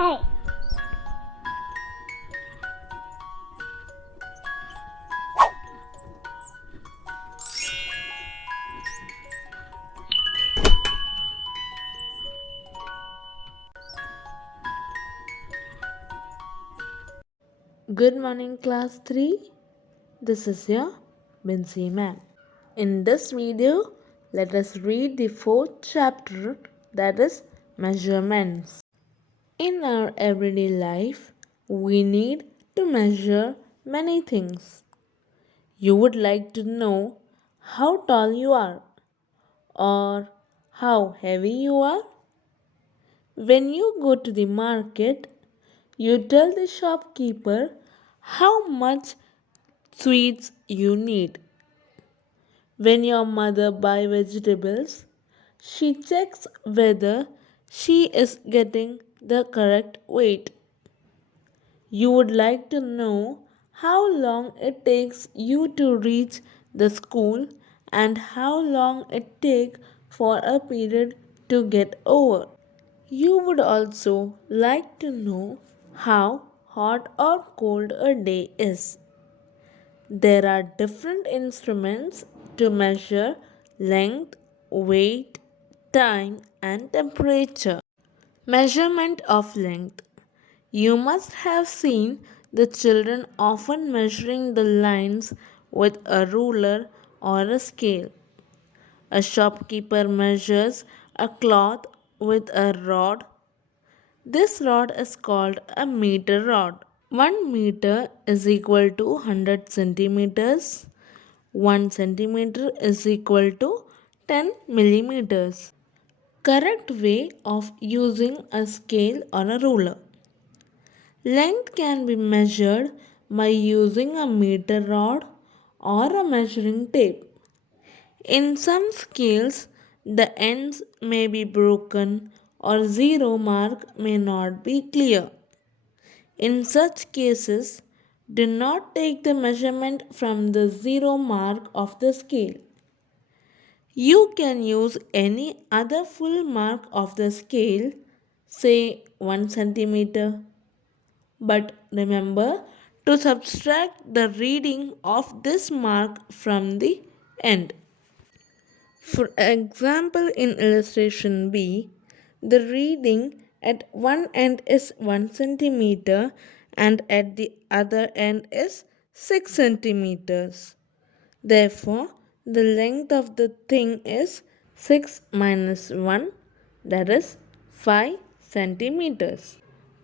Hi. Good morning, class 3. This is your Bincy ma'am. In this video, let us read the fourth chapter, that is measurements. In our everyday life, we need to measure many things. You would like to know how tall you are or how heavy you are. When you go to the market, you tell the shopkeeper how much sweets you need. When your mother buys vegetables, she checks whether she is getting the correct weight. You would like to know how long it takes you to reach the school and how long it takes for a period to get over. You would also like to know how hot or cold a day is. There are different instruments to measure length, weight, time, and temperature. Measurement of length. You must have seen the children often measuring the lines with a ruler or a scale. A shopkeeper measures a cloth with a rod. This rod is called a meter rod. 1 meter is equal to 100 centimeters. 1 centimeter is equal to 10 millimeters. Correct way of using a scale or a ruler. Length can be measured by using a meter rod or a measuring tape. In some scales, the ends may be broken or zero mark may not be clear. In such cases, do not take the measurement from the zero mark of the scale. You can use any other full mark of the scale, say 1 centimeter. But remember to subtract the reading of this mark from the end. For example, in illustration B, the reading at one end is 1 centimeter and at the other end is 6 centimeters. Therefore, the length of the thing is 6 minus 1, that is 5 centimeters.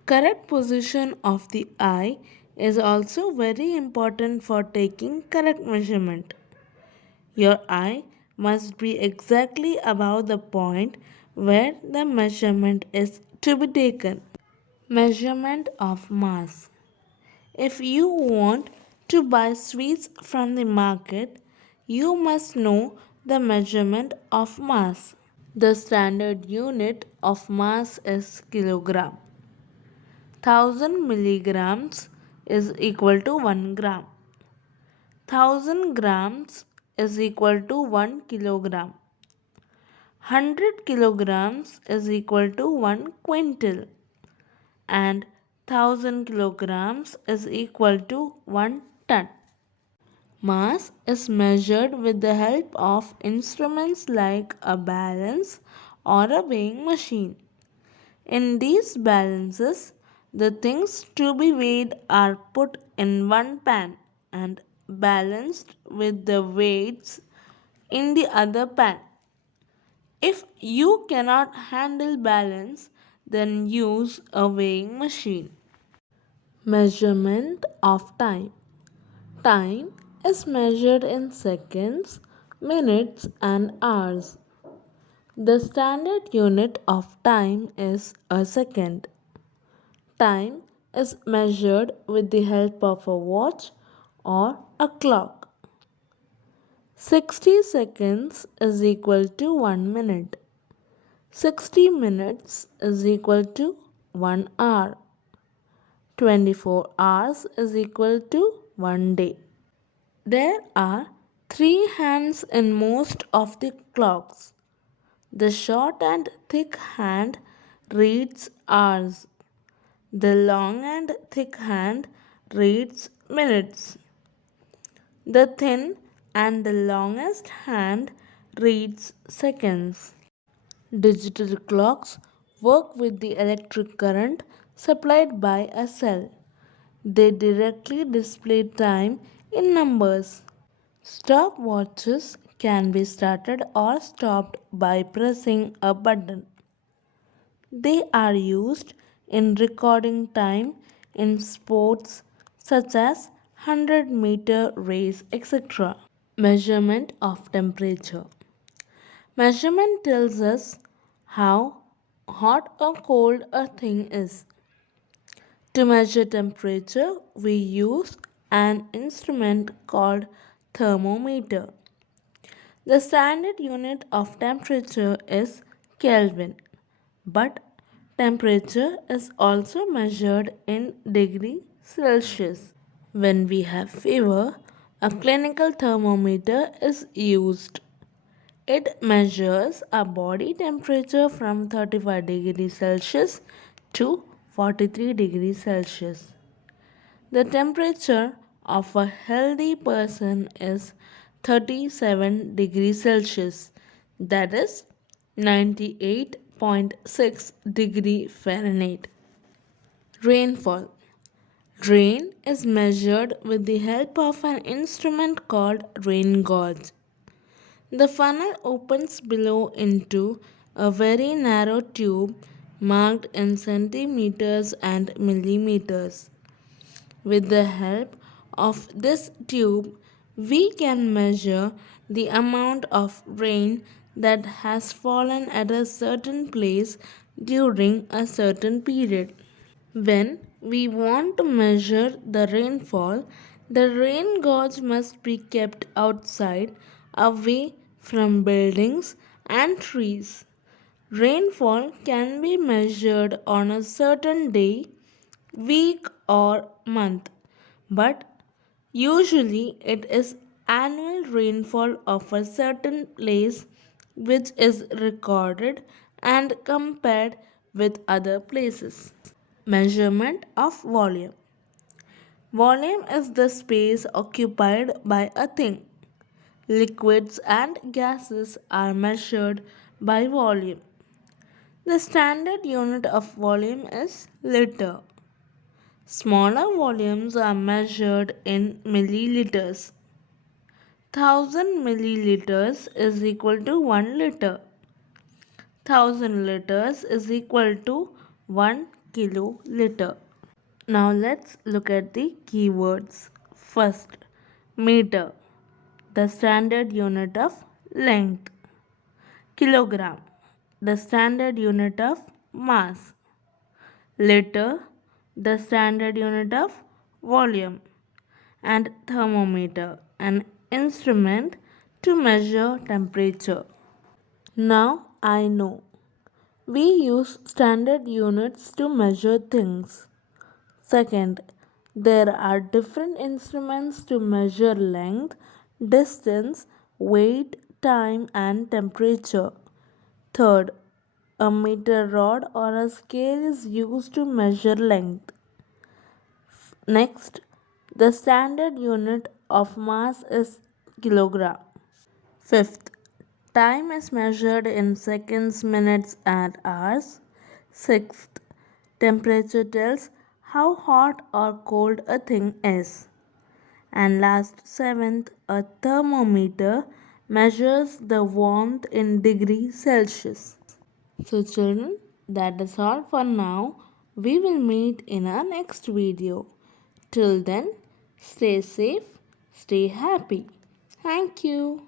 Correct position of the eye is also very important for taking correct measurement. Your eye must be exactly above the point where the measurement is to be taken. Measurement of mass. If you want to buy sweets from the market, you must know the measurement of mass. The standard unit of mass is kilogram. 1000 milligrams is equal to 1 gram. 1000 grams is equal to 1 kilogram. 100 kilograms is equal to 1 quintal. And 1000 kilograms is equal to 1 ton. Mass is measured with the help of instruments like a balance or a weighing machine. In these balances, the things to be weighed are put in one pan and balanced with the weights in the other pan. If you cannot handle balance, then use a weighing machine. Measurement of time. Time is measured in seconds, minutes, and hours. The standard unit of time is a second. Time is measured with the help of a watch or a clock. 60 seconds is equal to 1 minute. 60 minutes is equal to 1 hour. 24 hours is equal to 1 day. There are 3 hands in most of the clocks. The short and thick hand reads hours. The long and thick hand reads minutes. The thin and the longest hand reads seconds. Digital clocks work with the electric current supplied by a cell. They directly display time in numbers. Stopwatches can be started or stopped by pressing a button. They are used in recording time in sports such as 100-meter race, etc. Measurement of temperature. Measurement tells us how hot or cold a thing is. To measure temperature, we use an instrument called thermometer. The standard unit of temperature is Kelvin, but temperature is also measured in degree Celsius. When we have fever, a clinical thermometer is used. It measures a body temperature from 35 degrees Celsius to 43 degrees Celsius. The temperature of a healthy person is 37 degrees Celsius, that is 98.6 degree Fahrenheit. Rainfall. Rain is measured with the help of an instrument called rain gauge. The funnel opens below into a very narrow tube marked in centimeters and millimeters. With the help of this tube, we can measure the amount of rain that has fallen at a certain place during a certain period. When we want to measure the rainfall, the rain gauge must be kept outside, away from buildings and trees. Rainfall can be measured on a certain day, week, or month, but usually it is annual rainfall of a certain place which is recorded and compared with other places. Measurement of volume. Volume is the space occupied by a thing. Liquids and gases are measured by volume. The standard unit of volume is liter. Smaller volumes are measured in milliliters. 1000 milliliters is equal to 1 liter. 1000 liters is equal to 1 kiloliter. Now let's look at the keywords. First, meter, the standard unit of length. Kilogram, the standard unit of mass. Liter, the standard unit of volume. And thermometer, an instrument to measure temperature. Now I know. We use standard units to measure things. Second, there are different instruments to measure length, distance, weight, time, and temperature. Third, a meter rod or a scale is used to measure length. Next, the standard unit of mass is kilogram. Fifth, time is measured in seconds, minutes, and hours. Sixth, temperature tells how hot or cold a thing is. And last, seventh, a thermometer measures the warmth in degrees Celsius. So, children, that is all for now. We will meet in our next video. Till then, stay safe, stay happy. Thank you.